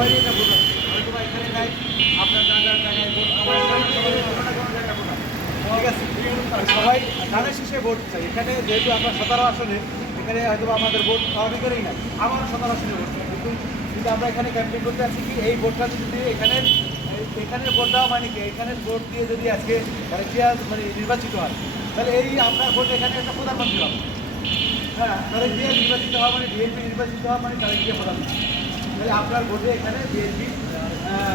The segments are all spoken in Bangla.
সবাই এটা ভোট আছে, হয়তো বা এখানে নাই, আপনার জায়গায় ভোট, আমার সবাই কোনো না কোনো জায়গায় ভোট আছে, ঠিক আছে। সবাই ধানের শীষে ভোট চাই। এখানে যেহেতু আমরা 17 আসনে, এখানে হয়তো আমাদের ভোট অনেকেরই নাই, আমারও 17 আসনে ভোট চাই। কিন্তু আমরা এখানে ক্যাম্পেইন করতে আছি কি এই ভোটটা যদি এখানে ভোট দেওয়া মানে কি, এখানে ভোট দিয়ে যদি আজকে মানে নির্বাচিত হয়, তাহলে এই আপনার ভোট এখানে একটা প্রধানমন্ত্রী হবে। হ্যাঁ, তাহলে দিয়ে নির্বাচিত হওয়া মানে বিএনপি নির্বাচিত হওয়া মানে তাহলে দিয়ে প্রধানমন্ত্রী, তাহলে আপনার ভোটে এখানে বিএনপি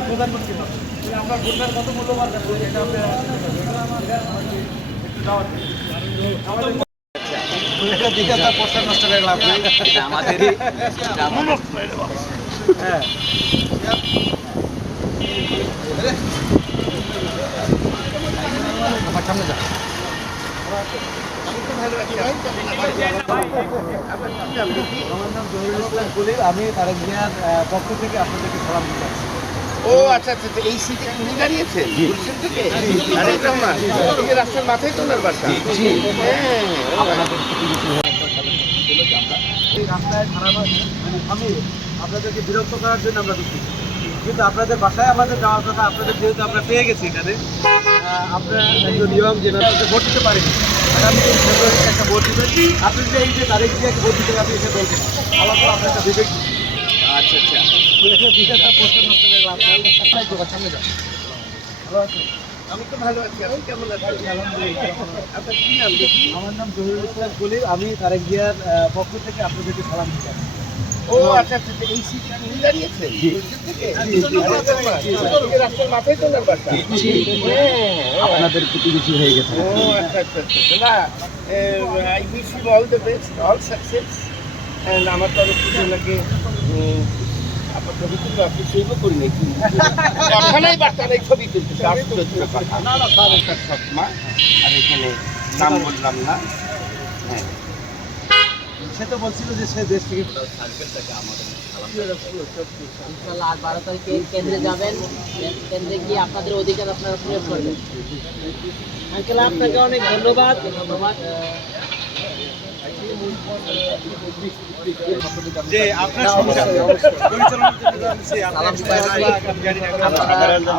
প্রধানমন্ত্রী হবে। তাহলে আপনার ভোটটার কত মূল্যবান থাকবে এটা আপনি একটু দাওয়াত দিন। পোস্টার নষ্ট করে লাভ নেই, আমাদেরই হ্যাঁ। আমার সামনে যা, আমার নাম জহিরুল ইসলাম কলির, আমি তারেক জিয়ার পক্ষ থেকে আপনাদেরকে সালাম দিতে আসছি। ও আচ্ছা আচ্ছা, এই সিটে উনি দাঁড়িয়েছেন গুলশান থেকে? রাস্তার মাথায় তো ওনার বাসা। এই রাস্তায় খারাপ মানে আমি আপনাদেরকে বিরক্ত করার জন্য আমরা দুঃখিত, কিন্তু আপনাদের বাসায় আমাদের যাওয়ার কথা, আপনাদের যেহেতু আমরা পেয়ে গেছি এখানে, আপনারা একজন নিয়ম যে ভোট দিতে পারেনি, আগামী ফেব্রুয়ারিতে একটা ভোট দিবেন। আপনি যে এই যে তারিখ দিয়ে ভোট দিতে আপনি এসে বলছেন, আল্লাহ তো আপনার একটা বিবেক। আচ্ছা আচ্ছা, পোস্টার নষ্ট করে লাভ নাই, সামনে যান। ভালো আছেন? আমি তো ভালো আছি, আপনি কেমন আছেন? আপনার কি নাম দেখি? আমার নাম জহিরুল ইসলাম কলির, আমি তারেক জিয়ার পক্ষ থেকে আপনাদেরকে সালাম দিতে আসছি। ও আচ্ছা আচ্ছা, এই সিটে উনি দাঁড়িয়েছেন গুলশান থেকে? রাস্তার মাথায় তো ওনার বাসা। আপনাদের প্রতিবেশী হয়ে গেছে। ও আচ্ছা আচ্ছা আচ্ছা, না I wish you all the best, all success. And আমার তরফ থেকে ওনাকে আপনার ছবি তুলবে, আপনি সেইও করি নাকি কথা নাই বার্তা নাই, ছবি তুলতে মা। আর এখানে নাম বললাম না। হ্যাঁ, সে তো বলছিল যে সে দেশ থেকে ইনশাআল্লাহ আর 12 তারিখে কেন্দ্রে যাবেন, কেন্দ্রে গিয়ে আপনাদের অধিকার আপনারা প্রয়োগ করবেন। আঙ্কেল আপনাকে অনেক ধন্যবাদ। যে আপনার সংসার পরিচালনার জন্য জানছি আপনার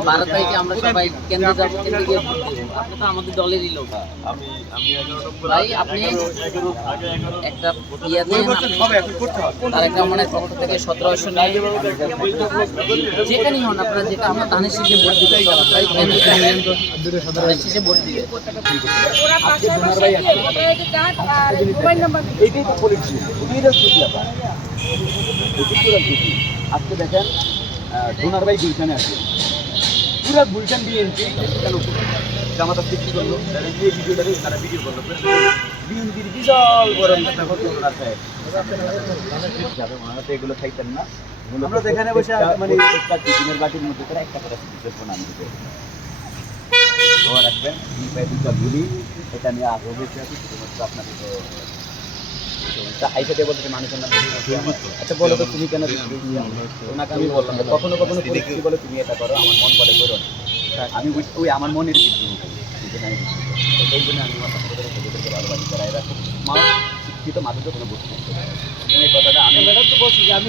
12 তারিখে আমরা সবাই কেন্দ্রে যাব, কেন্দ্রে গিয়ে ভোট দেব। আপনি তো আমাদের দলেরই লোক। ভাই আপনি একটা ইয়ে দেন, তারেক রহমানের পক্ষ থেকে 17 আসনে যেখানেই হন আপনারা, যেটা আমরা ধানের শীষে ভোট দিতে তাই কেন্দ্রে যাবেন, ধানের শীষে ভোট দিবে। এইটাই তো পলিটিক্স, এটাই রাজনীতি ব্যাপার, আজকে দেখেন ডোনার ভাই গুলশানে আসবে, পুরা গুলশান বিএনপি কেন জামাতা সৃষ্টি করলো, এই ভিডিওটাকে তারা ভিডিও করলো, বিএনপির বিশাল বড় ওনারা এগুলো খাইতেন না। আমরা তো এখানে বসে মানে একটা টিফিনের বাটির মধ্যে করে একটা করে প্রণাম দিতে রাখবেন, দুটা গুলি, এটা নিয়ে আগ্রহ হয়েছে আছি শুধুমাত্র আপনাদের হাইসাইডে বলতে মানুষের নাম। আচ্ছা বলো তো তুমি কেন ওনাকে আমি বললাম কখনো কখনো পরিস্থিতি বলে তুমি এটা করো, আমার মন বলে করো, আমি ওই আমার মনের কিছু এই জন্য আমি আমার ছাত্রদেরকে ভালোবাসি, তারা এরা মা শিক্ষিত মানুষের কোনো বুঝতে এই কথাটা আমি ম্যাডাম তো বলছি যে আমি